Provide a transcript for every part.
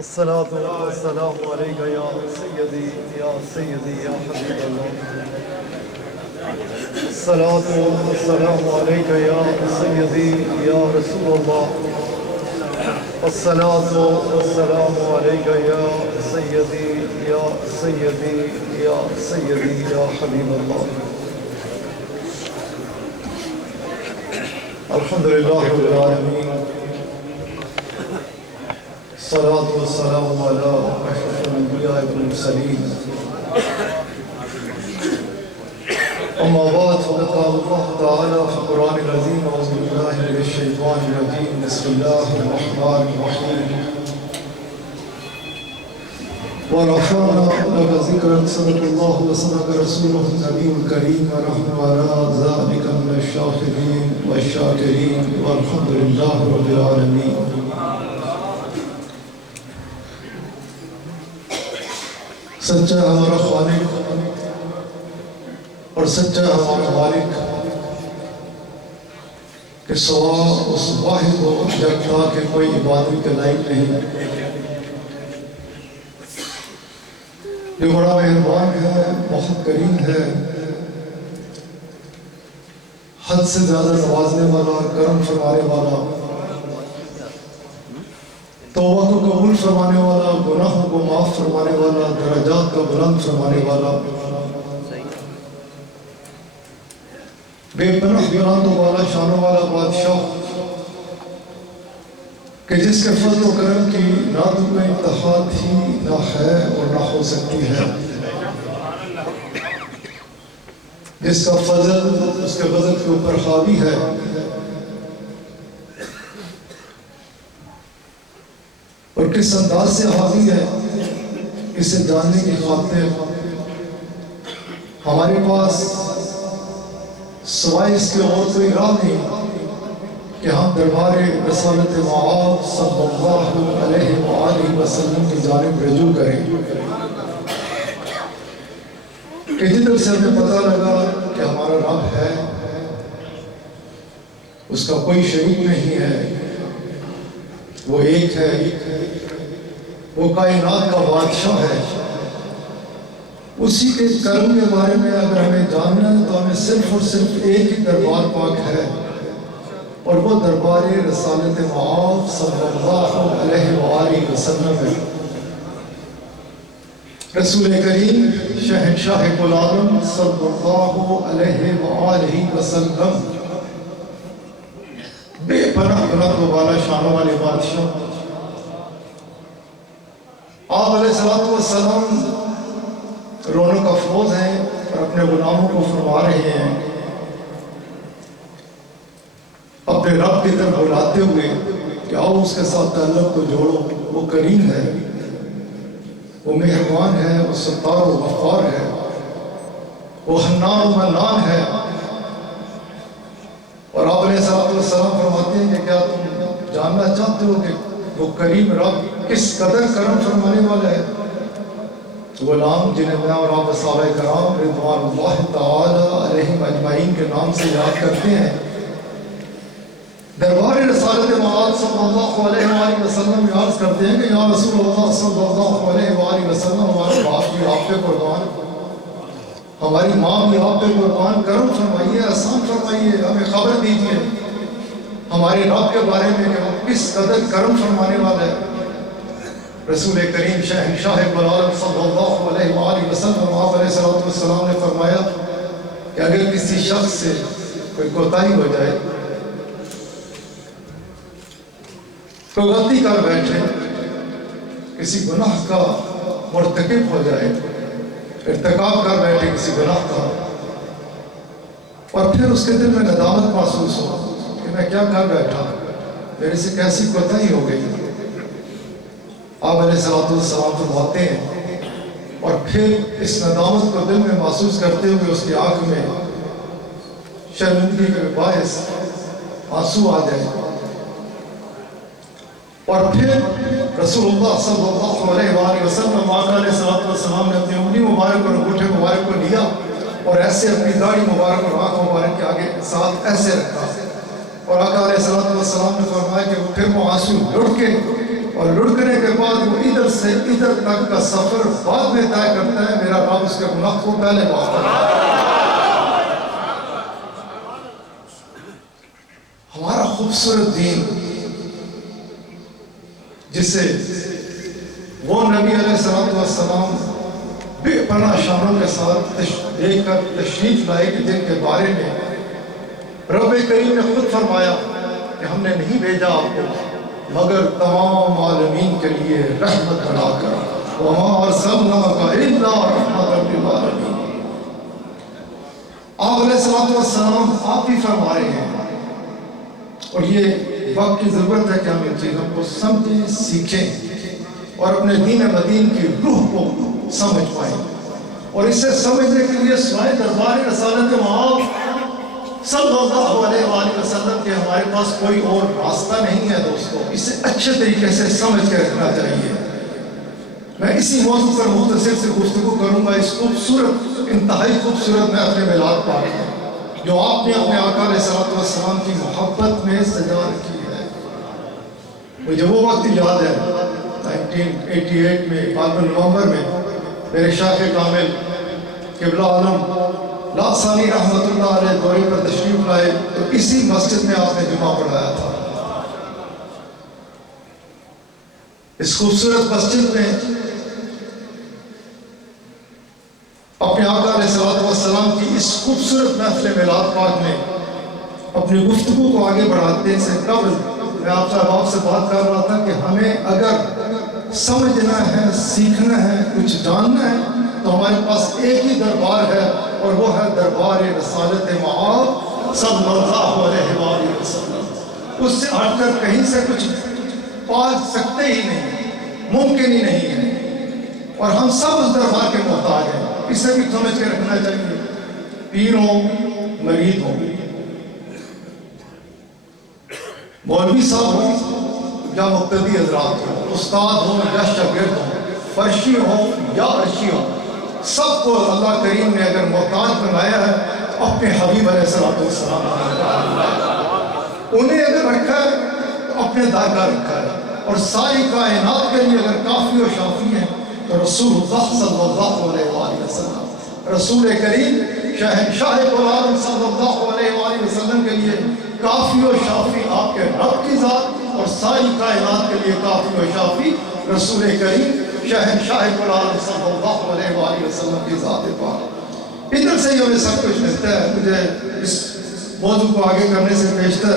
الصلاة والسلام عليك يا سيدي يا سيدي يا حبيب الله. الصلاة والسلام عليك يا سيدي يا رسول الله. الصلاة والسلام عليك يا سيدي يا سيدي يا سيدي يا حبيب الله. الحمد لله رب العالمين. الصلاة والسلام على أشرف الأنبياء والمرسلين. أما بعد فقد قال الله تعالى في القرآن العظيم: أعوذ بالله من الشيطان الرجيم، بسم الله الرحمن الرحيم. ورفعنا لك ذكرك، صدق الله وصدق رسوله النبي الكريم، ونحن على ذلك من الشاهدين والشاكرين، والحمد لله رب العالمين. سچا ہمارا خالق اور سچا ہمارا مالک کہ سوا اس واحد و یکتا کہ کوئی عبادت کے لائق نہیں، جو بڑا مہربان ہے، بہت کریم ہے، حد سے زیادہ نوازنے والا، کرم فرمانے والا، توبہ کو قبول فرمانے والا، گناہوں کو معاف فرمانے والا، درجات کو بلند فرمانے والا، بے پناہ بلند والا، شانوں والا بادشاہ کہ جس کے فضل و کرم کی نہ تو کوئی انتہا تھی، نہ ہے اور نہ ہو سکتی ہے، جس کا فضل اس کے فضل کے اوپر حاوی ہے، اور کس انداز سے حاوی ہے اسے جاننے کی خاطر ہمارے پاس سوائے اس کے اور کوئی راہ نہیں کہ ہم دربار رسالت معاذ صلی اللہ علیہ وآلہ وسلم کی جانب رجوع کریں کہ جدھر سے ہمیں پتہ لگا کہ ہمارا رب ہے، اس کا کوئی شریک نہیں ہے، وہ ایک ہے، وہ کائنات کا بادشاہ ہے، اسی کے کرم کے بارے میں اگر ہمیں جاننا ہے تو ہمیں صرف اور صرف ایک ہی دربار پاک ہے، اور وہ دربار رسالت معاذ صلی اللہ علیہ وآلہ وسلم ہے۔ رسول کریم شہنشاہ کل عالم صلی اللہ علیہ وآلہ وسلم، بے پناہ بلند والا، شانوں والے بادشاہ، آپ علیہ السلام رونق افروز ہیں اور اپنے غلاموں کو فرما رہے ہیں، اپنے رب کی طرف بلاتے ہوئے کہ آؤ اس کے ساتھ تعلق کو جوڑو، وہ کریم ہے، وہ مہربان ہے، وہ ستار و غفار ہے، وہ حنان و منان ہے۔ اور آپ علیہ السلام فرماتے ہیں کہ کیا تم جاننا چاہتے ہو کہ وہ کریم رب کس قدر کرم فرمانے والا ہے؟ غلام جنہیں میں اور آپ صحابہ کرام رضوان اللہ تعالی علیہم اجمعین کے نام سے یاد کرتے ہیں، دربار رسالت معاذ صلی اللہ علیہ وآلہ وسلم عرض کرتے ہیں کہ یا رسول اللہ صلی اللہ علیہ وآلہ وسلم، ہمارے باپ بھی آپ پہ قربان، ہماری ماں بھی آپ پہ قربان، کرم فرمائیے، احسان فرمائیے، ہمیں خبر دیجیے ہمارے رب کے بارے میں کہ وہ کس قدر کرم فرمانے والا ہے۔ رسول کریم شہنشاہ کل عالم صلی اللہ علیہ وآلہ وسلم آپ علیہ السلام نے فرمایا کہ اگر کسی شخص سے کوئی کوتاہی ہو جائے، کوئی غلطی کر بیٹھے، کسی گناہ کا مرتکب ہو جائے، ارتکاب کر بیٹھے کسی گناہ کا، اور پھر اس کے دل میں ندامت محسوس ہو کہ میں کیا کر بیٹھا، میرے سے کیسی کوتاہی ہو گئی، آپ علیہ السلام فرماتے ہیں اور پھر اس ندامت کو دل میں محسوس کرتے ہوئے اس کی آنکھ میں شرمندگی کے باعث آنسو آ جائے، اور پھر رسول اللہ صلی اللہ علیہ وآلہ وسلم آقا علیہ السلام نے اپنی انگلی مبارک اور انگوٹھے مبارک کو لیا اور ایسے اپنی داڑھی مبارک اور آنکھ مبارک کے آگے ساتھ ایسے رکھا، اور آقا علیہ السلام نے فرمایا کہ پھر وہ آنسو لڑکے اور لڑکنے کے بعد بعد وہ ادھر سے ادھر تک کا سفر بعد میں طے کرتا ہے، میرا رب اس کے گناہ کو پہلے معاف کرتا ہے۔ ہمارا خوبصورت دین جسے وہ نبی علیہ السلام بے پناہ شانوں کے ساتھ دیکھ کر تشریف لائے کہ جن کے بارے میں رب کریم نے خود فرمایا کہ ہم نے نہیں بھیجا آپ کو مگر تمام عالمین کے لیے رحمت بنا کر، وَمَا أَرْسَلْنَاكَ إِلَّا رَحْمَةً لِلْعَالَمِينَ۔ آپ علیہ السلام آپ ہی فرما رہے ہیں، اور یہ وقت کی ضرورت ہے کہ ہم ان چیزوں کو سمجھیں، سیکھیں اور اپنے دین مدین کی روح کو سمجھ پائیں، اور اسے سمجھنے کے لیے سوائے دربار رسالت مآب صلی اللہ علیہ وآلہ وسلم کے ہمارے پاس کوئی اور راستہ نہیں ہے دوستو۔ اسے اچھے طریقے سے سمجھ کے رکھنا چاہیے۔ میں اسی موضوع پر مختصر سے گفتگو کروں گا، اس خوبصورت انتہائی خوبصورت محفل میلاد پاک ہے جو آپ نے اپنے آقا علیہ السلام کی محبت میں سجا رکھی ہے۔ مجھے وہ وقت یاد ہے 1988 میں 12 نومبر میں میرے شیخ کامل قبلہ عالم لا ثانی رحمت اللہ علیہ دورے پر تشریف لائے تو اسی مسجد میں آپ نے جمعہ پڑھایا تھا۔ اس خوبصورت مسجد میں اپنے آقا علیہ السلام کی اس خوبصورت محفل میلاد پاک میں اپنی گفتگو کو آگے بڑھاتے سے قبل میں آپ سے بات کر رہا تھا کہ ہمیں اگر سمجھنا ہے، سیکھنا ہے، کچھ جاننا ہے تو ہمارے پاس ایک ہی دربار ہے، اور وہ ہے دربار رسالت مآب صلی اللہ علیہ وآلہ وسلم۔ اس سے ہٹ کر کہیں سے کچھ پا سکتے ہی نہیں، ممکن ہی نہیں ہے، اور ہم سب اس دربار کے محتاج ہیں۔ اسے بھی سمجھ کے رکھنا چاہیے، پیر ہوں، مرید ہوں، مولوی صاحب ہوں یا مقتدی حضرات ہوں، استاد ہوں یا شاگرد ہوں، فرشی ہوں یا عرشی ہوں، سب کو اللہ کریم نے اگر محتاج بنایا ہے تو اپنے حبیب علیہ السلام انہیں اگر رکھا ہے تو اپنے در کا رکھا ہے، اور ساری کائنات کے لیے اگر کافی و شافی ہیں تو رسول اللہ صلی اللہ علیہ وآلہ وسلم، رسول کریم شہنشاہ عالم صلی اللہ علیہ وآلہ وسلم کے لیے کافی و شافی آپ کے رب کی ذات، اور ساری کائنات کے لیے کافی و شافی رسول کریم شہنشاہ عالم صلی اللہ علیہ وآلہ وسلم کی ذات پاک۔ ادھر سے ہی ہمیں سب کچھ ملتا ہے۔ مجھے اس موضوع کو آگے کرنے سے پیشتر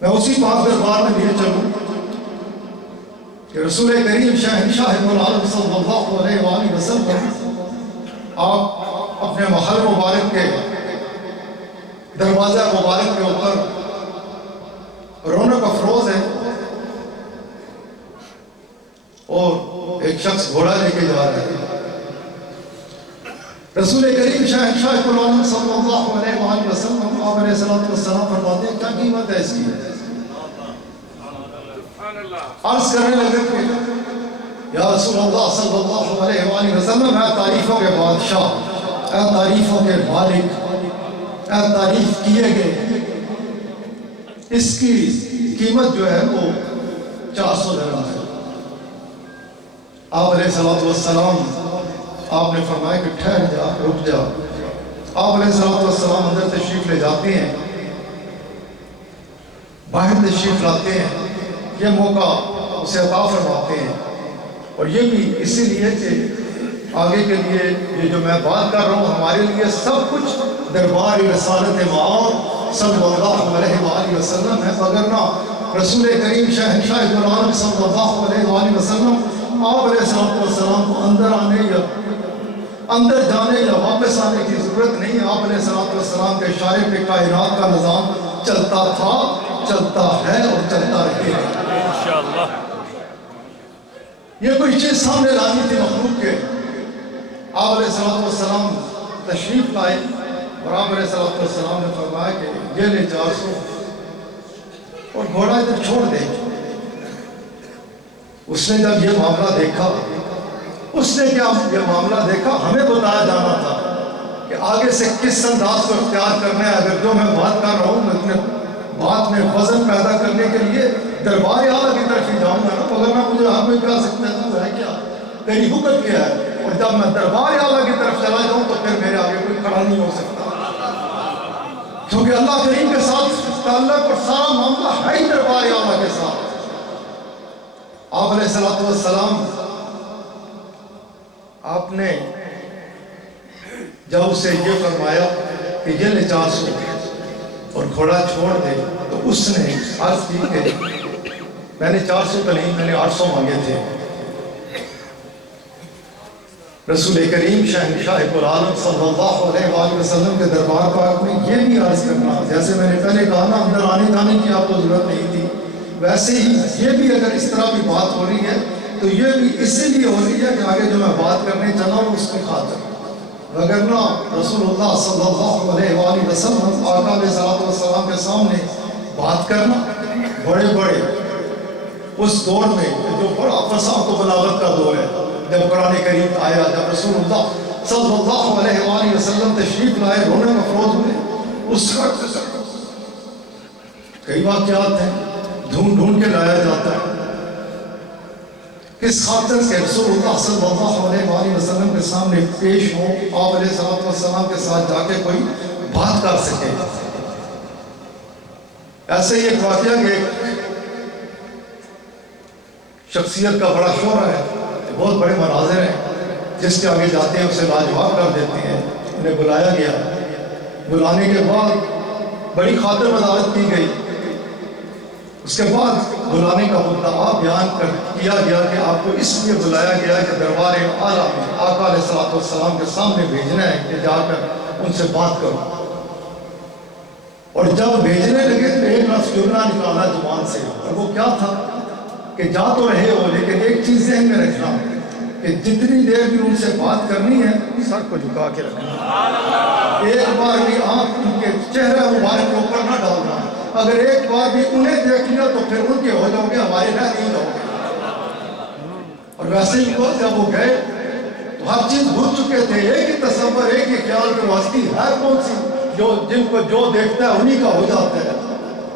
میں اسی پاک دربار میں لیے چلوں کہ رسول کریم شہنشاہ عالم صلی اللہ علیہ وآلہ وسلم آپ اپنے محل مبارک کے دروازہ مبارک کے اوپر رونق افروز ہے، اور ایک شخص گھوڑا لے کے جا رہا ہے۔ رسول کریم شہنشاہ عالم صلی اللہ علیہ وآلہ وسلم آپ علیہ السلام فرماتے ہیں کیا قیمت ہے اس کی؟ عرض کرنے لگے کہ یا رسول اللہ صلی اللہ علیہ وآلہ وسلم، اے تعریفوں کے بادشاہ، اے تعریفوں کے مالک، اے تعریف کیے گئے، اس کی قیمت جو ہے وہ 400 درہم ہے۔ آپ علیہ السلام آپ نے فرمایا کہ ٹھہر جا، رک جا۔ آپ علیہ السلام اندر تشریف لے جاتے ہیں، باہر تشریف لاتے ہیں، یہ موقع اسے عطا فرماتے ہیں، اور یہ بھی اسی لیے کہ آگے کے لیے یہ جو میں بات کر رہا ہوں ہمارے لیے سب کچھ دربار رسالت مآب صلی اللہ علیہ وآلہ وسلم ہے، وگرنہ رسول کریم شہنشاہ عالم صلی اللہ علیہ وآلہ وسلم آپ علیہ السلام کو اندر جانے یا واپس آنے کی ضرورت نہیں ہے۔ آپ علیہ السلام کے اشارے پہ کائنات کا نظام چلتا تھا، چلتا ہے اور چلتا رہے گا انشاءاللہ۔ یہ کوئی چیز سامنے لانی تھی مخلوق کے، آپ علیہ السلام تشریف لائے، اور آپ علیہ السلام نے فرمایا کہ یہ لے 400 اور گھوڑا ادھر چھوڑ دے۔ اس نے جب یہ معاملہ دیکھا، اس نے کیا یہ معاملہ دیکھا، ہمیں بتایا جانا تھا کہ آگے سے کس انداز کو اختیار کرنا ہے۔ اگر جو میں بات کر رہا ہوں اپنے بات میں وزن پیدا کرنے کے لیے دربار اعلیٰ کی طرف ہی جاؤں گا نا، مگر نہ مجھے ہر کوئی کہہ سکتا ہے تو ہے کیا، تیری حکم کیا ہے؟ اور جب میں دربار اعلیٰ کی طرف چلا جاؤں تو پھر میرے آگے کوئی کھڑا نہیں ہو سکتا، کیونکہ اللہ کریم کے ساتھ تعلق اور سارا معاملہ ہے ہی دربار اعلیٰ کے ساتھ۔ آپ علیہ السلام آپ نے جب اسے یہ فرمایا کہ یہ لے 400 اور گھوڑا چھوڑ دے، تو اس نے عرض کی کہ میں نے 400 تو نہیں، میں نے 800 مانگے تھے۔ رسول کریم شہنشاہ العالم صلی اللہ علیہ وآلہ وسلم کے دربار پاک میں یہ بھی عرض کرنا، جیسے میں نے پہلے کہا نا اندر آنے جانے کی آپ کو ضرورت نہیں تھی، ویسے ہی یہ بھی اگر اس طرح بھی بات ہو رہی ہے تو یہ بھی اس لیے ہو رہی ہے کہ آگے جو میں بات کرنے چلا ہوں اس کی خاطر، وگرنہ رسول اللہ صلی اللہ علیہ وآلہ وسلم آقا علیہ السلام کے سامنے بات کرنا بڑے بڑے اس دور میں جو بڑا فصاحت و بلاغت کا دور ہے، جب قرآن کریم آیا، جب رسول اللہ صلی اللہ علیہ وآلہ وسلم تشریف لائے، رونے مفروض ہوئے، اس وقت کئی واقعات ہیں ڈھونڈ ڈھونڈ کے لایا جاتا ہے، کس خاطر کہ رسول اللہ صلی اللہ علیہ وآلہ وسلم کے سامنے پیش ہو، آپ علیہ السلام کے ساتھ جا کے کوئی بات کر سکے۔ ایسے ہی ایک واقعہ کہ شخصیت کا بڑا شعرا ہے، بہت بڑے مناظر ہیں، جس کے آگے جاتے ہیں اسے لاجواب کر دیتے ہیں۔ انہیں بلایا گیا، بلانے کے بعد بڑی خاطر مدارت کی گئی، اس کے بعد بلانے کا مدعا بیان کیا گیا کہ آپ کو اس لیے بلایا گیا کہ دربار اعلیٰ میں آقا علیہ السلام کے سامنے بھیجنا ہے کہ جا کر ان سے بات کرو۔ اور جب بھیجنے لگے تو ایک لفظ جملہ نکالا زبان سے، اور وہ کیا تھا کہ جا تو رہے ہو لیکن ایک چیز ذہن میں رکھنا کہ جتنی دیر بھی ان سے بات کرنی ہے سر کو جھکا کے رکھنا، ایک بار بھی آنکھ ان کے چہرے مبارک کے اوپر نہ ڈالنا، اگر ایک بار بھی انہیں دیکھ لیا تو پھر ان کے ہو جاؤ گے، ہمارے نہ نہیں جاؤ گے۔ اور ویسے ہی کو جب وہ گئے تو ہر چیز بھول چکے تھے، ایک ہی تصور، ایک ہی خیال کہ واسطی ہے کون سی جن کو جو دیکھتا ہے انہی کا ہو جاتا ہے،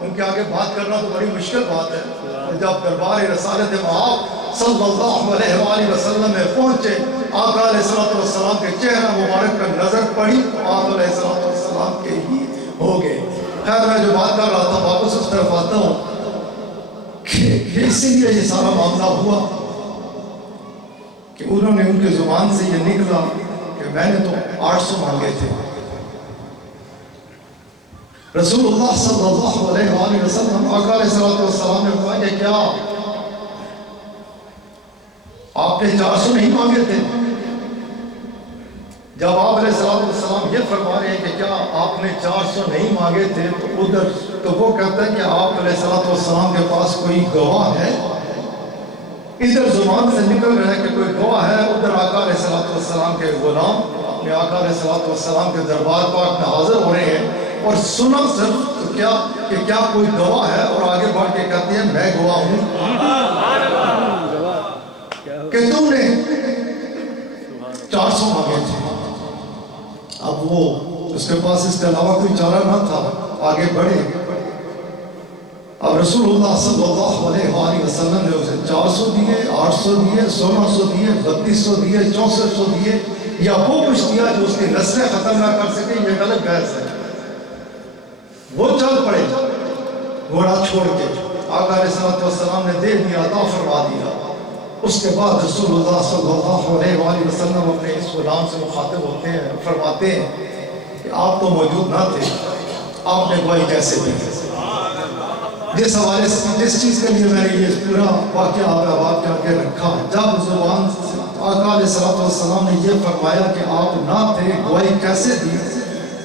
ان کے آگے بات کرنا تو بڑی مشکل بات ہے۔ اور جب دربار رسالت مآب صلی اللہ علیہ وآلہ وسلم میں پہنچے، آقا علیہ السلام کے چہرہ مبارک پر نظر پڑی تو آقا علیہ السلام کے ہی ہو گئے۔ خیر میں جو بات کر رہا تھا واپس اس طرف آتا ہوں کہ اسی لیے یہ سارا معاملہ ہوا کہ انہوں نے ان کی زبان سے یہ نکلا کہ میں نے تو 800 مانگے تھے۔ رسول اللہ صلی اللہ علیہ وآلہ وسلم آقا علیہ السلام نے کہا کہ کیا آپ نے 400 نہیں مانگے تھے؟ جب آپ علیہ السلام یہ فرما رہے ہیں کہ کیا آپ نے 400 نہیں مانگے تھے تو وہ کہتا ہے کہ آپ علیہ السلام کے پاس کوئی گواہ ہے؟ ادھر زبان سے نکل رہا ہے کہ کوئی گواہ ہے، ادھر آقا علیہ السلام کے غلام اپنے آقا علیہ السلام کے دربار پاک میں حاضر ہو رہے ہیں اور سنا صرف کیا کوئی گواہ ہے، اور آگے بڑھ کے کہتے ہیں میں گواہ ہوں کہ تم نے 400 مانگے تھے۔ اب وہ اس کے پاس اس کے علاوہ کوئی چارہ نہ تھا، آگے بڑھے۔ اب رسول اللہ صلی اللہ علیہ وآلہ وسلم نے اسے 400 دیے، 800 دیے، 1600 دیے، 3200 دیے، 6400 دیے، یا وہ کچھ دیا جو اس کی نسلیں ختم نہ کر سکے، یہ غلط بحث ہے۔ وہ چل پڑے گھوڑا چھوڑ کے، آقا علیہ السلام نے دے دیا، عطا فرما دیا۔ اس کے بعد رسول اللہ صلی اللہ علیہ وآلہ وسلم اپنے اس غلام سے مخاطب ہوتے ہیں، فرماتے ہیں کہ آپ تو موجود نہ تھے، آپ نے گواہی کیسے دی؟ جس حوالے سے جس چیز کے لیے میں نے یہ پورا واقعہ آپ کے آگے رکھا، جب زبان آقا علیہ السلام نے یہ فرمایا کہ آپ نہ تھے، گواہی کیسے دی،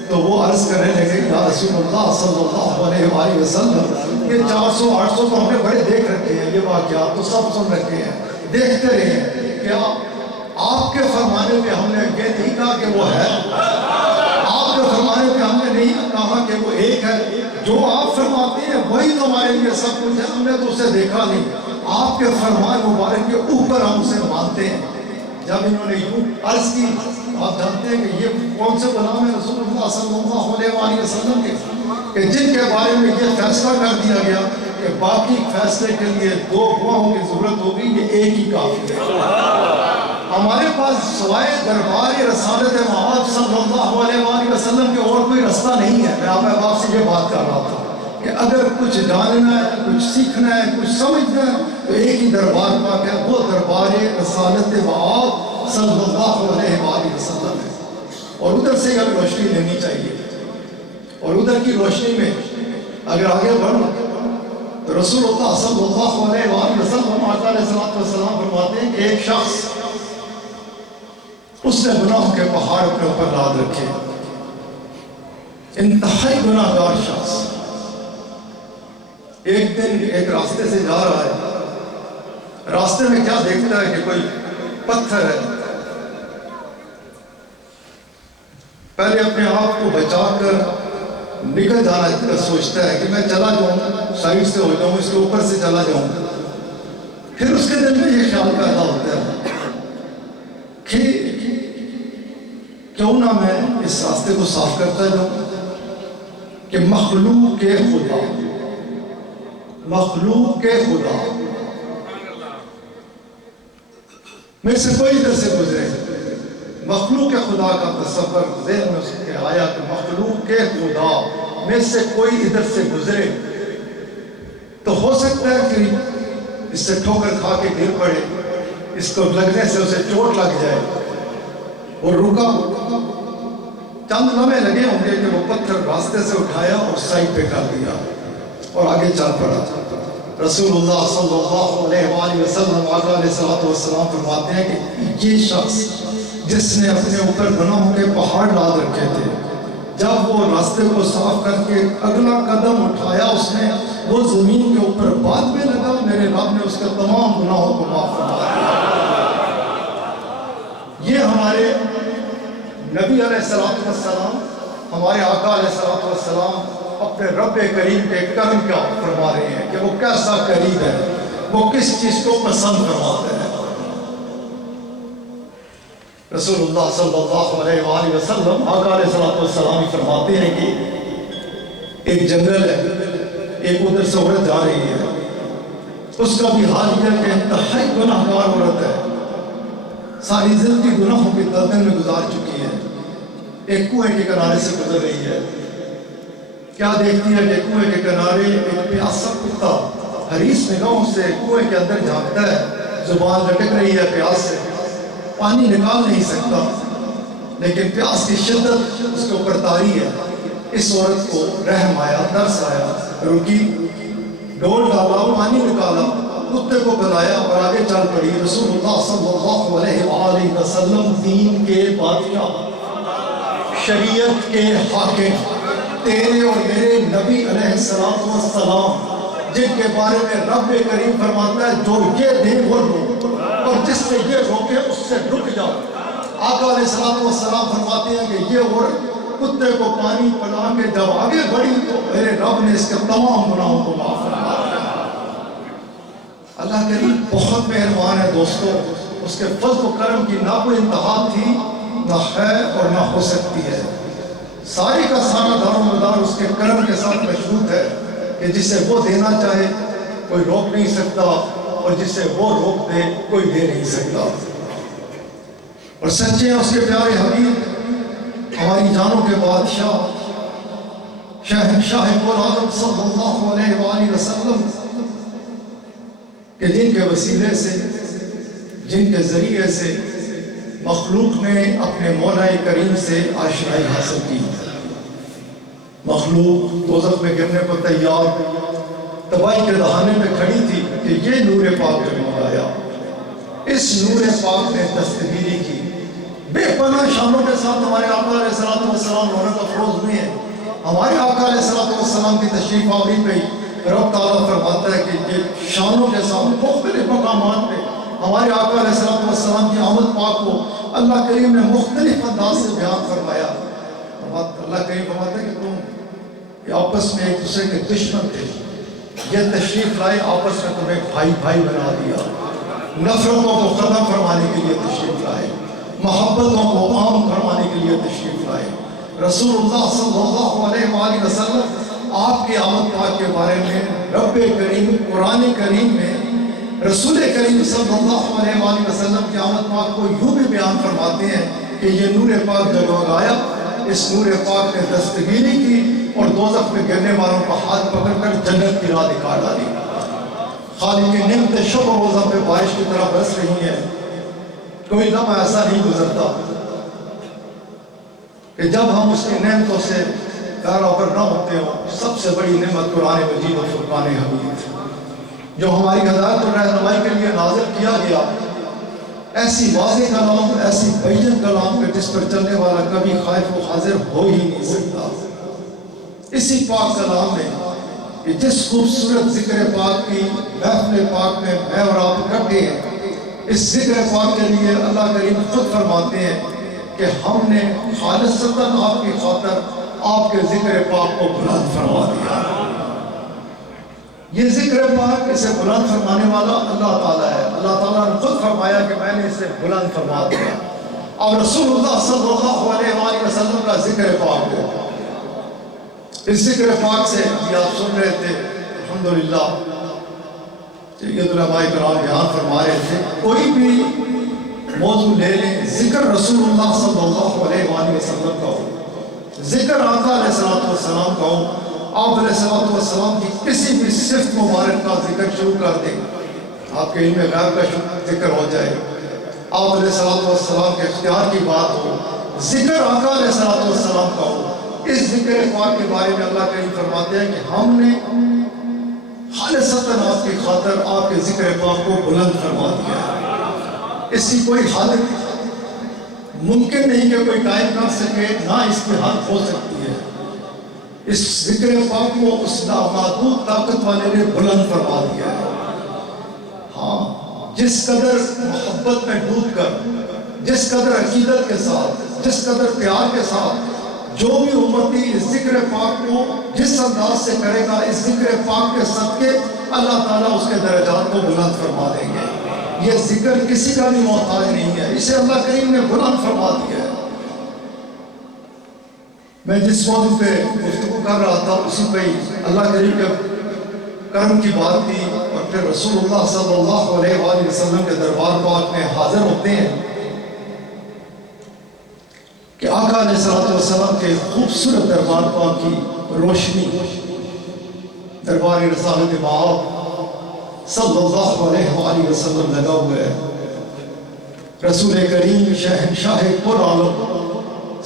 تو وہ عرض کرنے لگے یا رسول اللہ صلی اللہ علیہ وآلہ وسلم، یہ 400 800 تو ہم نے بڑے دیکھ رکھے ہیں، یہ واقعات تو سب سن رکھے ہیں، دیکھتے رہے ہیں، کیا آپ کے فرمانے پہ ہم نے یہ نہیں کہا کہ وہ ہے؟ آپ کے فرمانے پہ ہم نے نہیں کہا کہ وہ ایک ہے؟ جو آپ فرماتے ہیں وہی تو ہمارے لیے سب کچھ ہے، ہم نے تو اسے دیکھا نہیں، آپ کے فرمان مبارک کے اوپر ہم اسے مانتے ہیں۔ جب انہوں نے یوں عرض کی، آپ جانتے ہیں کہ یہ کون سے غلام ہیں رسول اللہ صلی اللہ علیہ وآلہ وسلم کے، کہ جن کے بارے میں یہ فیصلہ کر دیا گیا کہ باقی فیصلے کے لیے 2 گواہوں کی ضرورت ہوگی، یہ ایک ہی کافی ہے۔ ہمارے پاس سوائے دربار رسالت محمد صلی اللہ علیہ وآلہ وسلم کے اور کوئی رستہ نہیں ہے۔ میں آپ سے یہ بات کر رہا تھا کہ اگر کچھ جاننا ہے، کچھ سیکھنا ہے، کچھ سمجھنا ہے تو ایک ہی دربار پاک ہے، وہ دربار رسالت محمد صلی اللہ علیہ وآلہ وسلم ہے، اور ادھر سے ہمیں روشنی لینی چاہیے۔ اور ادھر کی روشنی میں اگر آگے بڑھو تو رسول اللہ صلی اللہ علیہ وآلہ وسلم علیہ السلام فرماتے ہیں کہ ایک شخص اس نے گناہوں کے پہاڑ اپنے اوپر لاد رکھے، انتہائی گناہ گار شخص، ایک دن ایک راستے سے جا رہا ہے، راستے میں کیا دیکھتا ہے کہ کوئی پتھر ہے، پہلے اپنے آپ کو بچا کر نکل جانا سوچتا ہے کہ میں چلا جاؤں، سائڈ سے ہو جاؤں، اس کے اوپر سے چلا جاؤں۔ پھر اس کے دل میں یہ خیال پیدا ہوتا ہے کہ کیوں نہ میں اس راستے کو صاف کرتا جاؤں کہ مخلوق کے خدا میں سے کوئی ادھر سے گزرے، مخلوق خدا کا تصور ذہن میں اس کے آیا کہ مخلوق کے خدا میں سے کوئی ادھر سے گزرے تو ہو سکتا ہے کہ اس سے ٹھوکر کھا کے گر پڑے، اس کو لگنے سے اسے چوٹ لگ جائے، اور رکا۔ چند لمحے لگے ہوں گے کہ وہ پتھر راستے سے اٹھایا اور سائڈ پہ کر دیا اور آگے چل پڑا۔ رسول اللہ صلی اللہ علیہ وآلہ وسلم علیہ السلام فرماتے ہیں کہ یہ شخص جس نے اپنے اوپر گناہوں کے پہاڑ لاد رکھے تھے، جب وہ راستے کو صاف کر کے اگلا قدم اٹھایا، اس نے وہ زمین کے اوپر بعد میں لگا، میرے رب نے اس کے تمام گناہوں کو معاف فرما دیا۔ یہ ہمارے نبی علیہ السلام، ہمارے آقا علیہ السلام اپنے رب کریم کے کرم کا فرما رہے ہیں کہ وہ کیسا کریم ہے، وہ کس چیز کو پسند فرماتے ہیں۔ رسول اللہ صلی اللہ علیہ وآلہ وسلم آقا علیہ السلام فرماتے ہیں کہ ایک جنگل ہے، ایک ادھر سے عورت جا رہی ہے، اس کا بھی حال یہ کہ انتہائی گناہ گار عورت ہے، ساری زندگی گناہوں کے دلدل میں گزار چکی ہے، ایک کنویں کے کنارے سے گزر رہی ہے، کیا دیکھتی ہے کہ کنویں کے کنارے ایک پیاسا کتا حریص نگاہوں سے کنویں کے اندر جھانکتا ہے، زبان لٹک رہی ہے پیاس سے، پانی نکال نہیں سکتا، لیکن پیاس کی شدت اس کے اوپر طاری ہے۔ اس عورت کو رحم آیا، ترس آیا، رکی، ڈول ڈالا، پانی نکالا، کتے کو بلایا اور آگے چل پڑی۔ رسول اللہ صلی اللہ علیہ وآلہ وسلم دین کے بادشاہ، شریعت کے حاکم، تیرے اور میرے نبی علیہ السلام، جن کے بارے میں رب کریم فرماتا ہے جو یہ دے وہ لو اور جس سے یہ روکے اس سے رک جاؤ۔ آقا علیہ السلام فرماتے ہیں کہ یہ عورت کتے کو پانی پلا کے جب آگے بڑھی تو میرے رب نے اس کے تمام گناہوں کو معاف فرما دیا۔ اللہ کریم بہت مہربان ہے دوستو، اس کے فضل و کرم کی نہ کوئی انتہا تھی، نہ ہے اور نہ ہو سکتی ہے۔ ساری کا سارا دار و مدار اس کے کرم کے ساتھ مشروط ہے کہ جسے وہ دینا چاہے کوئی روک نہیں سکتا، اور جسے وہ روک دے کوئی دے نہیں سکتا۔ اور سچے ہیں اس کے پیارے حبیب، ہماری جانوں کے بادشاہ، شہنشاہ عالم صلی اللہ علیہ وآلہ وسلم، کہ جن کے وسیلے سے، جن کے ذریعے سے مخلوق نے اپنے مولا کریم سے آشنائی حاصل کی۔ مخلوق دوزخ میں گرنے کو تیار، تباہی کے دہانے پہ کھڑی تھی کہ یہ نور پاک جگمگ آیا۔ اس نور پاک نے دستگیری کی، بے پناہ شانوں کے ساتھ ہمارے آقا علیہ السلام رونق افروز ہوئے ہیں۔ ہمارے آقا علیہ السلام کی تشریف آوری پہ رب تعالیٰ فرماتا ہے کہ یہ شانوں کے ساتھ مختلف مقامات پہ ہمارے آقا علیہ السلام کی آمد پاک کو اللہ کریم نے مختلف انداز سے بیان فرمایا۔ اللہ کریم فرماتا ہے کہ تم یہ آپس میں ایک دوسرے کے دشمن تھے، یہ تشریف لائے آپس میں تمہیں بھائی بھائی بنا دیا، نفرتوں کو ختم فرمانے کے لیے تشریف لائے، محبتوں کو عام فرمانے کے لیے تشریف لائے۔ رسول اللہ صلی اللہ علیہ وآلہ وسلم آپ کی آمد پاک کے بارے میں رب کریم قرآن کریم میں رسول کریم صلی اللہ علیہ وآلہ وسلم کی آمد پاک کو یوں بھی بیان فرماتے ہیں کہ یہ نور پاک جگمگایا، اس نور پاک نے دستگیری کی اور دوزخ میں گرنے والوں کا ہاتھ پکڑ کر جنت کی راہ دکھا ڈالی۔ خالق کی نعمتیں شب و روزہ پہ بارش کی طرح برس رہی ہیں۔ کوئی لمحہ ایسا نہیں گزرتا کہ جب ہم اس کی نعمتوں سے کاروبار نہ ہوتے ہوں۔ سب سے بڑی نعمت قرآن مجید و فرقان حمید جو ہماری ہدایت اور رہنمائی کے لیے نازل کیا گیا، ایسی واضح کلام، ایسی بین کلام کہ جس پر چلنے والا کبھی خائف و حاضر ہو ہی نہیں سکتا۔ اسی پاک کلام میں کہ جس خوبصورت ذکر پاک کی محفل پاک میں میں اور آپ اکٹھے ہیں، اس ذکر پاک کے لیے اللہ کریم خود فرماتے ہیں کہ ہم نے خالصتاً آپ کی خاطر آپ کے ذکر پاک کو بلند فرما دیا۔ یہ ذکر پاک اسے بلند فرمانے والا اللہ تعالیٰ ہے۔ اللہ تعالیٰ نے خود فرمایا کہ میں نے اسے بلند فرما دیا۔ اور رسول اللہ صلی اللہ علیہ وآلہ وسلم کا ذکر پاک ہے۔ اس ذکر پاک سے یہ آپ سن رہے تھے الحمدللہ سید علماء کرام بیان فرما رہے تھے، کوئی بھی موضوع لے لیں، ذکر رسول اللہ صلی اللہ علیہ وآلہ وسلم کا ہو، ذکر آقا علیہ السلام کا ہو، آپ علیہ السلام کی کسی بھی صفت مبارک کا ذکر شروع کر دیں، آپ کے علم غیب کا ذکر ہو جائے، آپ علیہ السلام کے اختیار کی بات ہو، ذکر آقا علیہ السلام کا ہو۔ اس ذکر پاک کے بارے میں اللہ کریم فرماتے ہیں کہ ہم نے خالصتاً آپ کی خاطر آپ کے ذکر پاک کو بلند فرما دیا ہے۔ اس کی کوئی حالت ممکن نہیں کہ کوئی قائم کر سکے، نہ اس کی حد ہو سکتی ہے۔ اس ذکر پاک کو اس نامحدود طاقت والے نے بلند فرما دیا ہے۔ ہاں، جس قدر محبت میں ڈوب کر، جس قدر عقیدت کے ساتھ، جس قدر پیار کے ساتھ جو بھی امتی اس ذکر پاک کو جس انداز سے کرے گا، اس ذکر پاک کے صدقے اللہ تعالیٰ اس کے درجات کو بلند فرما دیں گے۔ یہ ذکر کسی کا بھی محتاج نہیں ہے، اسے اللہ کریم نے بلند فرما دیا ہے۔ میں جس موضوع پہ گفتگو کر رہا تھا اسی پہ اللہ کریم کے کرم کی بات تھی، اور پھر رسول اللہ صلی اللہ علیہ وآلہ وسلم کے دربار پاک میں حاضر ہوتے ہیں کہ آقا علیہ السلام کے خوبصورت دربار پاک کی روشنی دربار رسالت مآب صلی اللہ علیہ وآلہ وسلم لگا ہوا ہے۔ رسول کریم شہنشاہ پر عالم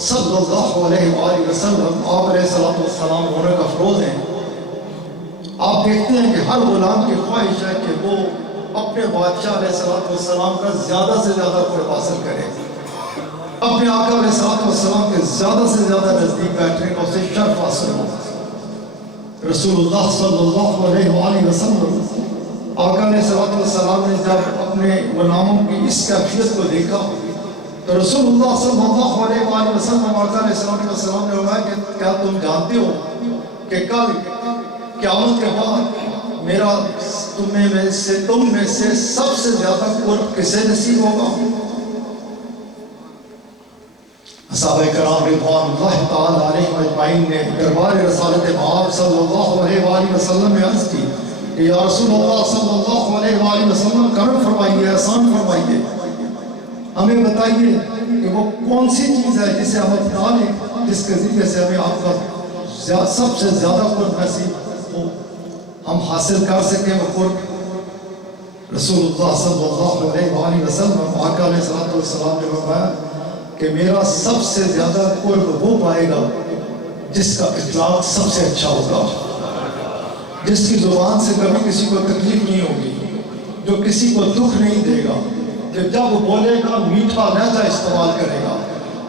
صلی اللہ علیہ وآلہ وسلم آپ علیہ السلام ہونے کا افروز ہیں۔ آپ دیکھتے ہیں کہ ہر غلام کی خواہش ہے کہ وہ اپنے بادشاہ علیہ السلام کا زیادہ سے زیادہ قرب حاصل کرے، اپنے آقا علیہ السلام کے زیادہ سے زیادہ نزدیک بیٹھنے کا اسے شرف حاصل ہو۔ رسول اللہ صلی اللہ علیہ وآلہ وسلم آقا علیہ السلام نے جب اپنے غلاموں کی اس کیفیت کو دیکھا تو رسول اللہ صلی اللہ علیہ وآلہ وسلم آقا علیہ السلام نے فرمایا کہ کیا تم جانتے ہو کہ کل قیامت کے بعد میرا تم میں سے سب سے زیادہ قرب کسے نصیب ہوگا؟ صحابہ کرام رضوان اللہ تعالیٰ علیہ اجمعین نے دربار رسالت مآب صلی اللہ علیہ وآلہ وسلم میں عرض کی کہ یا رسول اللہ صلی اللہ علیہ وآلہ وسلم کرم فرمائیے، احسان فرمائیے، ہمیں بتائیے کہ وہ کون سی چیز ہے جسے ہم اپنا لیں، جس کے ذریعے سے ہمیں آپ کا سب سے زیادہ قرب نصیب ہو، ہم حاصل کر سکیں وہ قرب۔ رسول اللہ صلی اللہ علیہ وآلہ وسلم آقا علیہ السلام نے فرمایا کہ میرا سب سے زیادہ قرب وہ پائے گا جس کا اخلاق سب سے اچھا ہوگا، جس کی زبان سے کبھی کسی کو تکلیف نہیں ہوگی، جو کسی کو دکھ نہیں دے گا، کہ جب وہ بولے گا میٹھا لہجہ استعمال کرے گا۔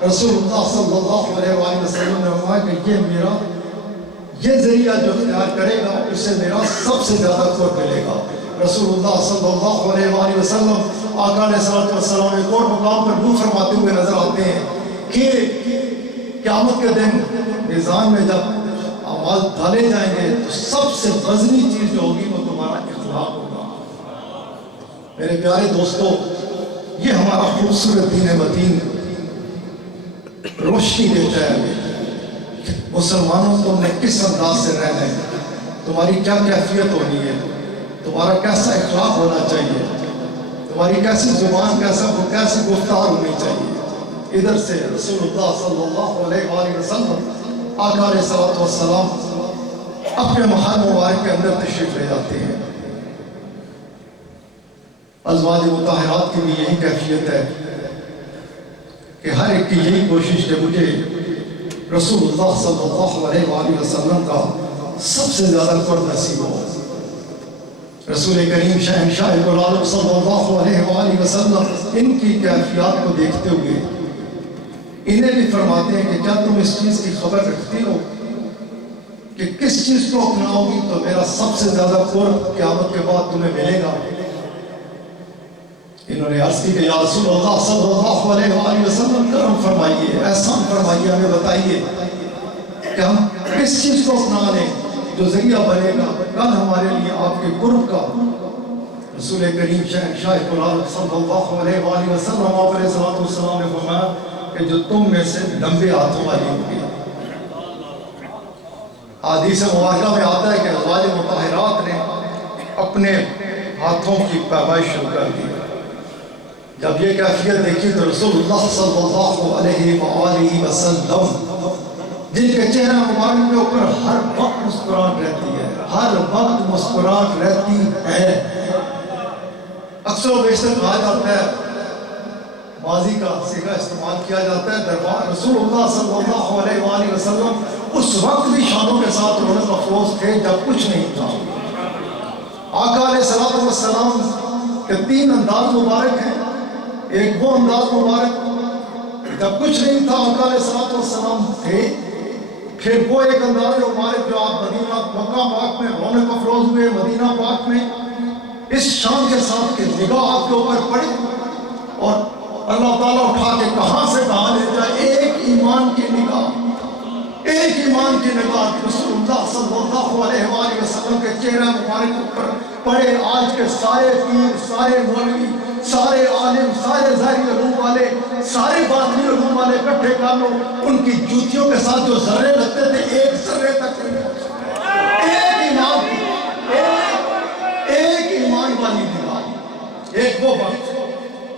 رسول اللہ صلی اللہ علیہ وآلہ وسلم نے فرمایا کہ یہ ذریعہ جو اختیار کرے گا اسے میرا سب سے زیادہ قرب ملے گا۔ رسول اللہ صلی اللہ علیہ وآلہ وسلم آقا علیہ السلام ایک اور مقام پر یوں فرماتے ہوئے نظر آتے ہیں کہ قیامت کے دن میزان میں جب اعمال ڈالے جائیں گے تو سب سے وزنی چیز جو ہوگی وہ تمہارا اخلاق ہوگا۔ میرے پیارے دوستو، یہ ہمارا خوبصورت دین متین روشنی دیتا ہے مسلمانوں تم نے کس انداز سے رہنا ہے، تمہاری کیا کیفیت ہونی ہے، تمہارا کیسا اخلاق ہونا چاہیے، تمہاری کیسی زبان، کیسی گفتار ہونی چاہیے۔ ادھر سے رسول اللہ صلی اللہ علیہ وآلہ وسلم آقا علیہ الصلوۃ والسلام اپنے محل مبارک کے اندر تشریف لے جاتے ہیں۔ ازواج مطہرات کی بھی یہی کیفیت ہے کہ ہر ایک کی یہی کوشش کہ مجھے رسول اللہ صلی اللہ علیہ وآلہ وسلم کا سب سے زیادہ قرب نصیب ہو۔ رسول کریم شہنشاہ العالم صلی اللہ علیہ وآلہ وسلم ان کی کیفیات کو دیکھتے ہوئے انہیں بھی فرماتے ہیں کہ کیا تم اس چیز کی خبر رکھتی ہو کہ کس چیز کو اپناؤ گی تو میرا سب سے زیادہ قرب قیامت کے بعد تمہیں ملے گا؟ انہوں نے عرض کی کہ یا رسول اللہ صلی اللہ علیہ وآلہ وسلم کرم فرمائیے، احسان فرمائیے، ہمیں بتائیے کہ ہم کس چیز کو اپنا لیں جو ذریعہ بنے گا کل ہمارے لیے آپ کے قرب کا۔ رسول کریم شہنشاہ العالم صلی اللہ علیہ وآلہ وسلم آپ علیہ السلام نے فرمایا کہ جو تم میں سے لمبے ہاتھوں والی ہوگی۔ حدیث مبارکہ میں آتا ہے کہ ازواج مطہرات نے اپنے ہاتھوں کی پیمائش شروع کر دی۔ جب یہ کیفیت دیکھی تو رسول اللہ صلی اللہ علیہ وآلہ وسلم جن کے چہرہ مبارک کے اوپر ہر وقت مسکراہٹ رہتی ہے، ہر وقت مسکراہٹ رہتی ہے۔ اکثر و بیشتر کہا جاتا ہے، ماضی کا صیغہ استعمال کیا جاتا ہے، دربار رسول اللہ صلی اللہ علیہ وآلہ وسلم اس وقت بھی شانوں کے ساتھ رونق افروز تھے جب کچھ نہیں تھا۔ آقا علیہ الصلوۃ والسلام کے تین انداز مبارک ہیں۔ ایک وہ انداز مبارک جب کچھ نہیں تھا آقا علیہ الصلوۃ والسلام تھے، پھر وہ ایک انداز مبارک جو آپ مدینہ مکہ پاک میں رونق افروز ہوئے، مدینہ پاک میں اس شان کے ساتھ کہ نگاہ آپ کے اوپر پڑی اور اللہ تعالیٰ اٹھا کے کہاں سے کہاں لے جائے، ایک ایمان کی نگاہ، ایک ایمان کی نگاہ رسول اللہ صلی اللہ علیہ وآلہ وسلم کے چہرہ مبارک پر پڑے۔ آج کے سارے پیر، سارے مولوی، سارے عالم، سارے ظاہری علوم والے، سارے باطنی علوم والے اکٹھے کر لو، ان کی جوتیوں کے ساتھ جو ذرے لگتے تھے ایک ذرے تک نہیں پہنچے۔ ایک ایمان، ایک ایمان والی نگاہ، ایک وہ وقت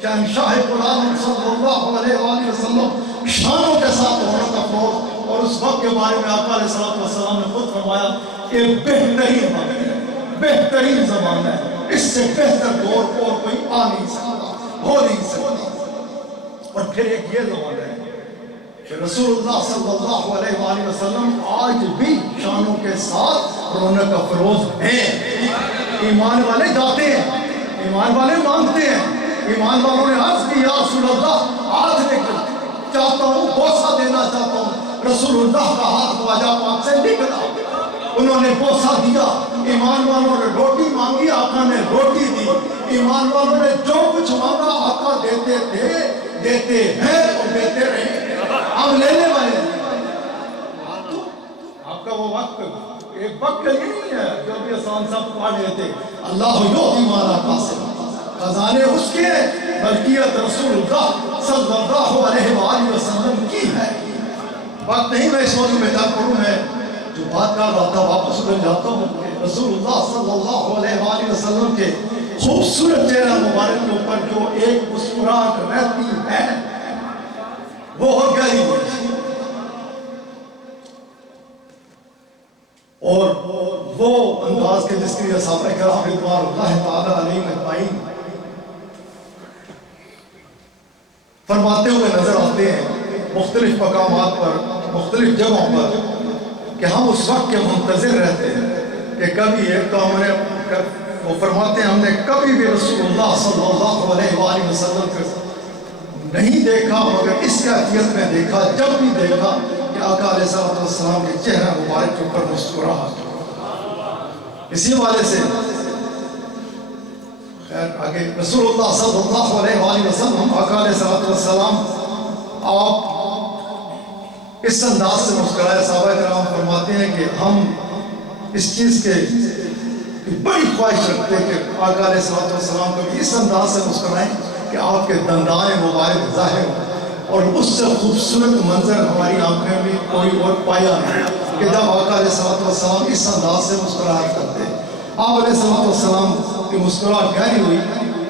شہنشاہ العالم صلی اللہ علیہ وآلہ وسلم شانوں کے ساتھ رونق افروز، اور اس وقت کے بارے میں آقا علیہ الصلوۃ والسلام نے خود فرمایا کہ بہترین وقت ہے، بہترین زمانہ ہے، اس سے بہتر دور اور کوئی آ نہیں سکتا، ہو نہیں سکتا۔ اور پھر ایک یہ زمانہ ہے کہ رسول اللہ صلی اللہ علیہ وآلہ وسلم آج بھی شانوں کے ساتھ رونق افروز ہیں۔ ایمان والے جاتے ہیں، ایمان والے مانگتے ہیں، ایمان والوں نے عرض کی یا رسول اللہ ہاتھ نکل چاہتا ہوں، بوسہ دینا چاہتا ہوں۔ رسول اللہ کا ہاتھ خواجہ پاک سے نکلا، انہوں نے بوسہ دیا۔ ایمان والوں نے روٹی مانگی، آقا نے روٹی دی۔ ایمان والوں نے جو کچھ مانگا آقا دیتے تھے، دیتے ہیں اور دیتے رہے۔ ہم لینے والے آپ کا وہ وقت ایک وقت یہ نہیں ہے جو ابھی آسان صاحب پڑھ لیتے اللہ یعطی ما لا یحتسب، خزانے اس کے ملکیت رسول اللہ صلی اللہ علیہ وآلہ وسلم کی ہے۔ وقت نہیں میں اس موضوع میں جان پڑھوں، میں جو بات کر رہا تھا واپس ادھر جاتا ہوں کہ رسول اللہ صلی اللہ علیہ وآلہ وسلم کے خوبصورت چہرہ مبارک کے اوپر جو ایک مسکراہٹ رہتی ہے وہ ہو گئی، اور وہ انداز کے جس کے لیے صحابہ کرام رضوان اللہ تعالی علیہم اجمعین فرماتے ہوئے نظر آتے ہیں مختلف مقامات پر، مختلف جگہوں پر، کہ ہم اس وقت کے منتظر رہتے ہیں کہ کبھی ایک تو ہم نے وہ فرماتے ہیں ہم نے کبھی بھی رسول اللہ صلی اللہ علیہ وآلہ وسلم کو نہیں دیکھا، مگر اس کیفیت میں دیکھا جب بھی دیکھا کہ آقا علیہ السلام کے چہرہ مبارک کے اوپر مسکراہٹ۔ اسی والے سے خیر آگے رسول اللہ صلی اللہ علیہ وآلہ وسلم آقا علیہ السلام آپ اس انداز سے مسکرائے۔ صحابہ کرام فرماتے ہیں کہ ہم اس چیز کے بڑی خواہش رکھتے ہیں کہ آقا علیہ السلام کو بھی اس انداز سے مسکرائیں کہ آپ کے دندان مبارک ظاہر ہوں، اور اس سے خوبصورت منظر ہماری آنکھیں میں کوئی اور پایا نہیں کہ جب آقا علیہ السلام اس انداز سے مسکراہٹ کرتے ہیں۔ آپ علیہ السلام کی مسکراہٹ گہری ہوئی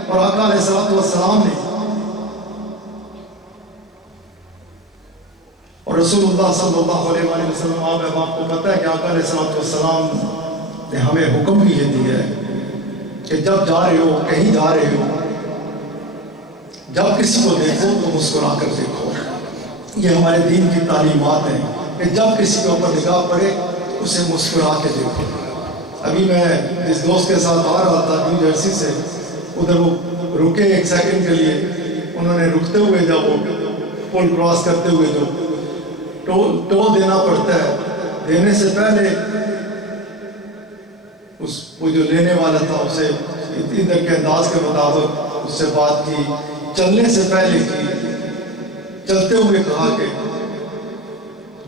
اور آقا علیہ السلام نے اور رسول اللہ صلی اللہ علیہ وآلہ وسلم آپ کو پتہ ہے کہ آقا علیہ السلام نے ہمیں حکم بھی یہ دیا ہے کہ جب جا رہے ہو، کہیں جا رہے ہو، جب کسی کو دیکھو تو مسکرا کر دیکھو۔ یہ ہمارے دین کی تعلیمات ہیں کہ جب کسی کے اوپر نگاہ پڑے اسے مسکرا کے دیکھو۔ ابھی میں اس دوست کے ساتھ آ رہا تھا نیو جرسی سے، ادھر وہ رکے ایک سیکنڈ کے لیے، انہوں نے رکتے ہوئے جب وہ پل کراس کرتے ہوئے جو ٹول دینا پڑتا ہے، دینے سے پہلے وہ جو لینے والا تھا اسے ادھر کے انداز کے مطابق اس سے بات کی، چلنے سے پہلے کی، چلتے ہوئے کہا کہ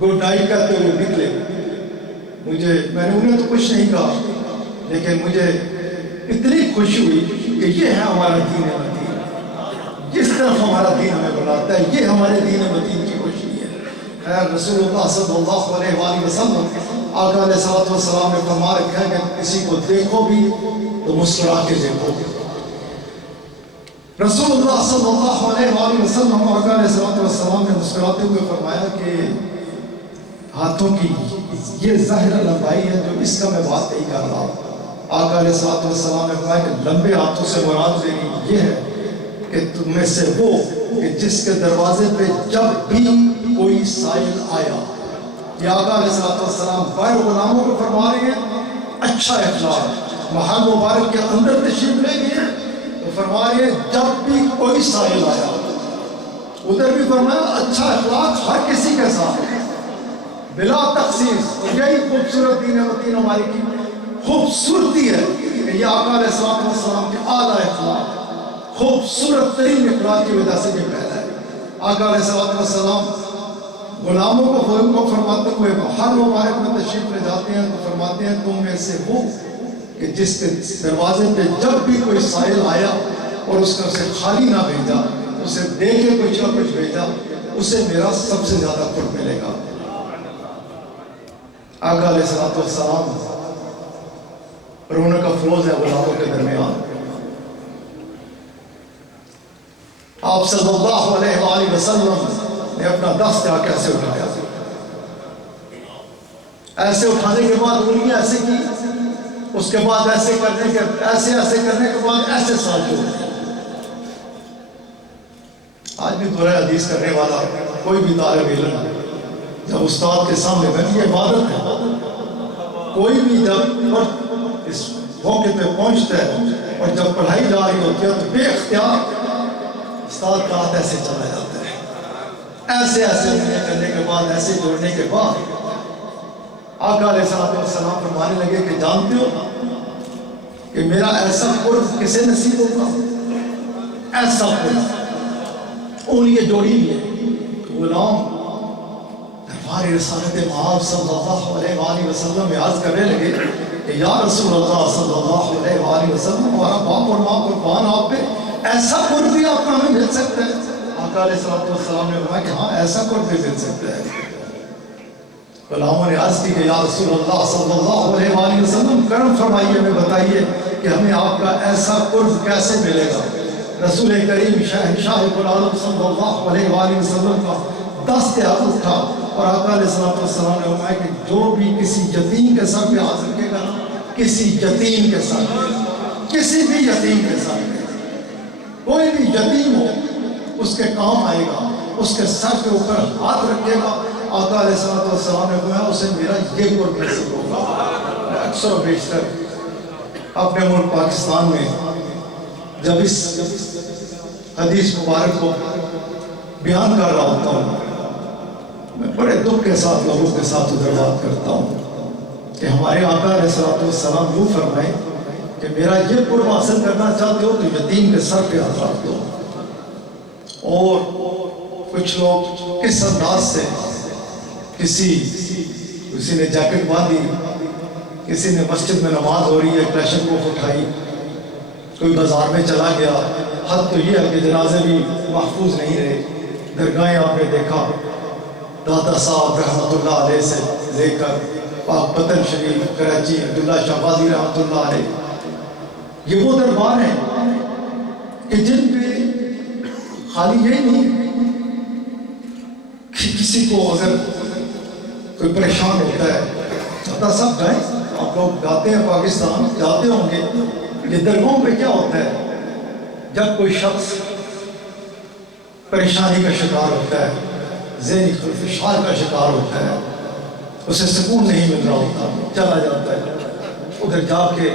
گڈ نائٹ کہتے ہوئے نکلے۔ میں نے انہیں تو کچھ نہیں کہا، لیکن مجھے اتنی خوشی ہوئی کہ یہ ہے ہمارا دین متین، جس طرف ہمارا دین ہمیں بلاتا ہے، یہ ہمارے دین متین کی خوشی ہے۔ خیر رسول اللہ صلی اللہ علیہ وآلہ وسلم آقا علیہ السلام نے فرما رکھا ہے کہ کسی کو دیکھو بھی تو مسکرا کے دیکھو۔ رسول اللہ صلی اللہ علیہ وآلہ وسلم آقا علیہ السلام نے مسکراتے ہوئے فرمایا کہ ہاتھوں کی یہ ظاہر لمبائی ہے جو اس کا میں بات نہیں کر رہا۔ آقا علیہ السلام نے فرمایا کہ لمبے ہاتھوں سے مراد میری یہ ہے کہ تم میں سے وہ کہ جس کے دروازے پہ جب بھی کوئی سائل آیا، یہ آقا علیہ السلام غیر غلاموں کو فرما رہے ہیں اچھا اخلاق، محل مبارک کے اندر تشریف لے گئے تو فرما رہے ہیں جب بھی کوئی سائل آیا، ادھر بھی فرمایا اچھا اخلاق ہر کسی کے ساتھ بلا تخصیص۔ یہی خوبصورت دین متین ہماری کی خوبصورتی ہے کہ یہ آقا علیہ السلام کے اعلیٰ اخلاق، خوبصورت ترین اخلاق کی وجہ سے یہ پیدا ہے۔ آقا علیہ السلام غلاموں کو فرماتے ہوئے ہر مبارک میں تشریف لے جاتے ہیں تو فرماتے ہیں تم میں سے وہ کہ جس کے دروازے پہ جب بھی کوئی سائل آیا اور اس نے اسے خالی نہ بھیجا، اسے دے کے کچھ نہ کچھ بھیجا، اسے میرا سب سے زیادہ قرب ملے گا۔ آقا علیہ السلام رونق افروز ہے غلاموں کے درمیان۔ آپ صلی اللہ علیہ وآلہ وسلم نے اپنا دست آ کیسے اٹھایا، ایسے اٹھانے کے بعد انگلیاں ایسے کی، اس کے بعد ایسے کرنے کے بعد ایسے ساتھ ہوئے۔ آج بھی دورہ حدیث کرنے والا کوئی بھی طالب علم جب استاد کے سامنے بیٹھ، یہ عبادت ہے، کوئی بھی جب اس موقع پہ پہنچتا ہے اور جب پڑھائی جا رہی ہوتی ہے تو بے اختیار استاد کا ہاتھ ایسے چلا جاتا ہے، ایسے کرنے کے بعد، ایسے جوڑنے کے بعد آقا علیہ السلام فرمانے لگے کہ جانتے ہو کہ میرا ایسا قرب کسے نصیب ہوگا، ایسا قرب انگلیاں جوڑی ہے۔ غلام دربار رسالت مآب صلی اللہ علیہ وآلہ وسلم میں عرض کرنے لگے کہ یا رسول اللہ صلی اللہ علیہ وآلہ وسلم، ہمارا باپ اور ماں قربان آپ پہ، ایسا قرب بھی آپ کو ہمیں مل سکتا ہے؟ آقا علیہ السلام نے فرمایا کہ ہاں ایسا قرب بھی مل سکتا ہے۔ غلاموں نے عرض کی کہ یا رسول اللہ صلی اللہ علیہ وآلہ وسلم کرم فرمائیے، ہمیں بتائیے کہ ہمیں آپ کا ایسا قرب کیسے ملے گا۔ رسول کریم شہنشاہ العالم صلی اللہ علیہ وآلہ وسلم کا دست ہاتھ اٹھا اور آقا علیہ السلام نے فرمایا کہ جو بھی کسی یتیم کے سر پہ ہاتھ رکھے گا، کسی یتیم کے سر پہ، کسی بھی یتیم کے سر پہ، کوئی بھی یتیم ہو اس کے کام آئے گا، اس کے سر کے اوپر ہاتھ رکھے گا، آقا علیہ السلام نے فرمایا اسے میرا یہ قرب نصیب ہوگا۔ میں اکثر و بیشتر اپنے ملک پاکستان میں جب اس حدیث مبارک کو بیان کر رہا ہوتا ہوں، میں بڑے دکھ کے ساتھ لوگوں کے ساتھ ادھر بات کرتا ہوں کہ ہمارے آقا علیہ السلام یوں فرمائے کہ میرا یہ قرب حاصل کرنا چاہتے ہو تو یتیم کے سر پہ ہاتھ رکھ دو۔ اور کچھ لوگ کس انداز سے کسی نے جیکٹ باندھی، کسی نے مسجد میں نماز ہو رہی ہے کلیشن کو اٹھائی، کوئی بازار میں چلا گیا، حد تو یہ ہے کہ جنازے بھی محفوظ نہیں رہے، درگاہیں آپ نے دیکھا، دادا صاحب رحمۃ اللہ علیہ سے لے کر پاک پتن شریف کراچی عبداللہ شاہ بازی رحمۃ اللہ علیہ، یہ وہ دربار ہیں کہ جن پہ خالی یہ نہیں کہ کسی کو اگر کوئی پریشان ہوتا ہے، دادا صاحب جائیں، آپ لوگ جاتے ہیں پاکستان، جاتے ہوں گے، یہ درگاہوں پہ کیا ہوتا ہے جب کوئی شخص پریشانی کا شکار ہوتا ہے، ذہنی خلفشار کا شکار ہوتا ہے، اسے سکون نہیں مل رہا ہوتا، چلا جاتا ہے ادھر جا کے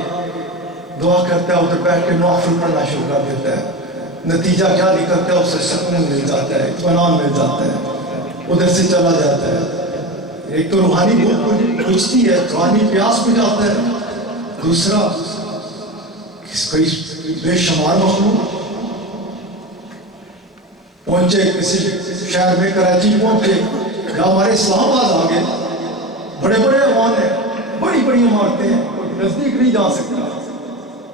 دعا کرتا ہے، ادھر بیٹھ کے نوافل پڑھنا شروع کر دیتا ہے، نتیجہ کیا نکلتا ہے، اسے سکون مل جاتا ہے، اطمینان مل جاتا ہے، ادھر سے چلا جاتا ہے۔ ایک تو روحانی بھوک بجھتی ہے، روحانی پیاس بجھاتا ہے، دوسرا کوئی بے شمار مخلوق پہنچے کسی شہر میں، کراچی پہنچے یا ہمارے اسلام آباد آگے، بڑے بڑے ایوان ہیں، بڑی بڑی عمارتیں ہیں، نزدیک نہیں جا سکتا،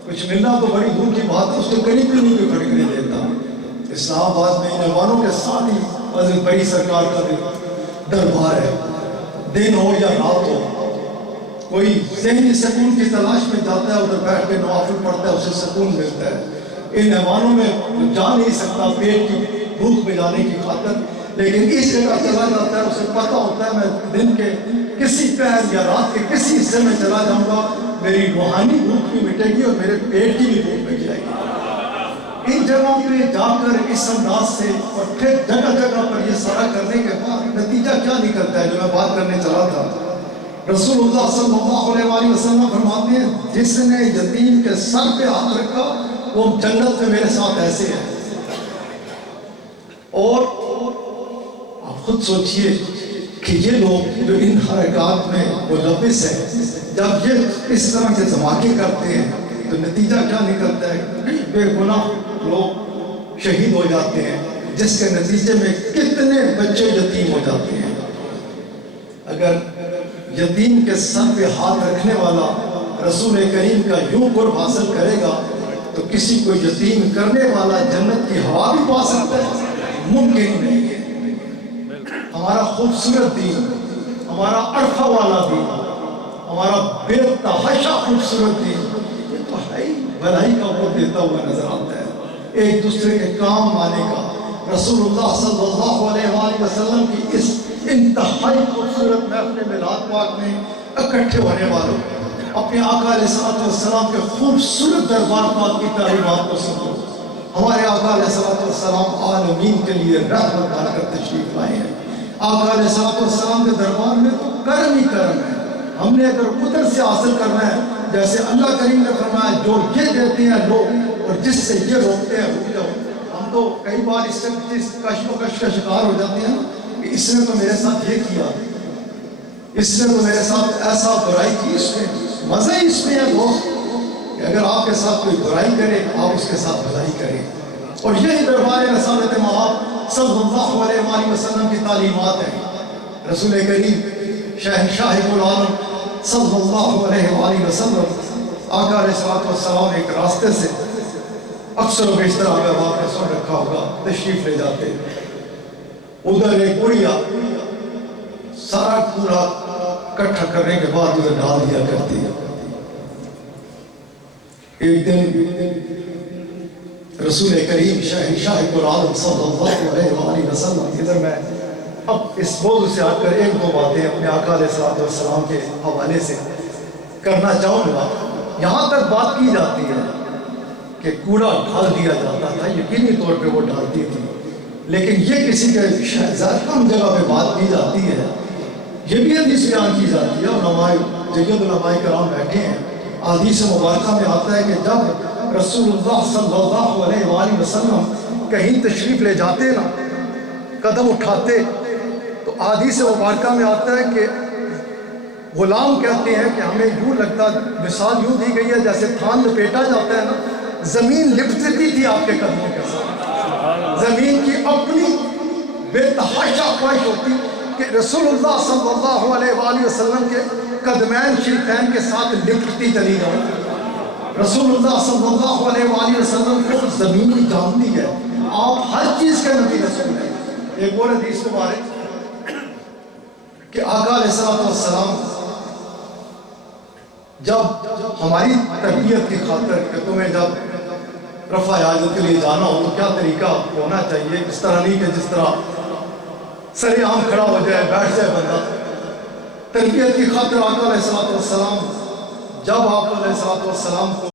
کچھ ملنا تو بڑی دور کی بات ہے، اس کو قریب بھی نہیں کوئی کھڑی نہیں دیتا۔ اسلام آباد میں ان ایوانوں کے ساتھ ہی حضرت بڑی سرکار کا دربار ہے، دن ہو یا رات ہو، کوئی ذہنی سکون کی تلاش میں جاتا ہے، ادھر بیٹھ کے نوافل پڑھتا ہے، اسے سکون ملتا ہے۔ ان ایوانوں میں جا نہیں سکتا پیٹ کی بھوک بجھانے کی خاطر، لیکن اس جگہ چلا جاتا ہے، اسے پتہ ہوتا ہے میں دن کے کسی پہر یا رات کے کسی حصے میں چلا جاؤں گا، میری روحانی بھوک بھی مٹے گی اور میرے پیٹ کی بھی بھوک مٹ جائے گی۔ ان جگہوں پہ جا کر اس انداز سے اور پھر جگہ جگہ پر یہ سارا کرنے کے بعد نتیجہ کیا نکلتا ہے، جو میں بات کرنے چلا تھا، رسول اللہ صلی اللہ علیہ وآلہ وسلم فرماتے ہیں جس نے یتیم کے سر پہ ہاتھ رکھا وہ جنت میں میرے ساتھ ایسے ہے۔ اور آپ خود سوچئے کہ یہ لوگ جو ان حرکات میں ملوث ہیں، جب یہ اس طرح کے دھماکے کرتے ہیں تو نتیجہ کیا نکلتا ہے، بے گناہ لوگ شہید ہو جاتے ہیں، جس کے نتیجے میں کتنے بچے یتیم ہو جاتے ہیں۔ اگر یتیم کے سر پہ ہاتھ رکھنے والا رسول کریم کا یوں قرب حاصل کرے گا تو کسی کو یتیم کرنے والا جنت کی ہوا بھی پا سکتا ہے؟ ممکن نہیں ہے۔ ہمارا خوبصورت دین، ہمارا عرفہ والا دین، ہمارا بے تحاشا خوبصورت دین، یہ تو بھلائی کا وعدہ دیتا ہوا نظر آتا ہے، ایک دوسرے کے کام آنے کا۔ رسول اللہ صلی اللہ علیہ وآلہ وسلم کی اس انتہائی خوبصورت محفل میلاد پاک میں اکٹھے ہونے والوں، اپنے آقا علیہ السلام کے خوبصورت دربار پاک کی تعلیمات کو سنو۔ ہمارے آقا علیہ السلام عالمین کے لیے رحمت بن کر تشریف لائے ہیں۔ آقا علیہ السلام کے دربار میں تو کرم ہی کرم ہے، ہم نے اگر ادھر سے حاصل کرنا ہے، جیسے اللہ کریم نے فرمایا جو یہ دیتے ہیں لو اور جس سے یہ روکتے ہیں رک جاؤ۔ ہم تو کئی بار اس سے کشم و کش کا شکار ہو جاتے ہیں کہ اس نے تو میرے ساتھ یہ کیا، اس نے تو میرے ساتھ ایسا برائی کی، اس میں مزہ ہی اس میں ہے دوست کہ اگر آپ کے ساتھ کوئی برائی کرے آپ اس کے ساتھ بھلائی کریں۔ اور یہی دربار رسالت مآب صلی اللہ علیہ وآلہ وسلم کی تعلیمات ہیں۔ رسول کریم شہنشاہ العالم صلی اللہ علیہ وآلہ وسلم آقا علیہ السلام ایک راستے سے اکثر و بیشتر اگر آپ نے سن رکھا ہوگا تشریف لے جاتے، ادھر ایک بڑھیا سارا کوڑا اکٹھا کرنے کے بعد ادھر ڈال دیا کرتی ہے۔ ایک دن رسول کریم شہنشاہ العالم صلی اللہ علیہ وآلہ وسلم، ادھر میں اب اس موضوع سے آ کر ایک دو باتیں اپنے آقا علیہ السلام کے حوالے سے کرنا چاہوں گا۔ یہاں تک بات کی جاتی ہے کہ کوڑا ڈال دیا جاتا تھا، یقینی طور پہ وہ ڈالتی تھی، لیکن یہ کسی کے زیادہ کم جگہ پہ بات کی جاتی ہے، یہ بھی حدیث بیان کی جاتی ہے۔ علماء جید علماء کرام بیٹھے ہیں، حدیث مبارکہ میں آتا ہے کہ جب رسول اللہ صلی اللہ علیہ وآلہ وسلم کہیں تشریف لے جاتے نا، قدم اٹھاتے، تو حدیث مبارکہ میں آتا ہے کہ غلام کہتے ہیں کہ ہمیں یوں لگتا، مثال یوں دی گئی ہے جیسے تھان لپیٹا جاتا ہے نا، زمین لپٹتی تھی آپ کے قدموں کے ساتھ، زمین کی اپنی بے تحاشا خواہش ہوتی کہ رسول اللہ صلی اللہ علیہ وآلہ وسلم کے قدمین شریفین کے ساتھ لپٹتی چلی جاؤ۔ رسول اللہ صلی اللہ علیہ وآلہ وسلم کو زمین جانتی ہے، آپ ہر چیز کے نبی رسول ہیں، ایک اور حدیث مبارک کہ آقا علیہ السلام جب ہماری تربیت کی خاطر کہ تمہیں جب رفع حاجت کے لیے جانا ہو تو کیا طریقہ ہونا چاہیے، اس طرح نہیں کہ جس طرح سر عام کھڑا ہو جائے بیٹھ جائے بندہ. تربیت کی خاطر آقا علیہ السلام جب آپ علیہ السلام کو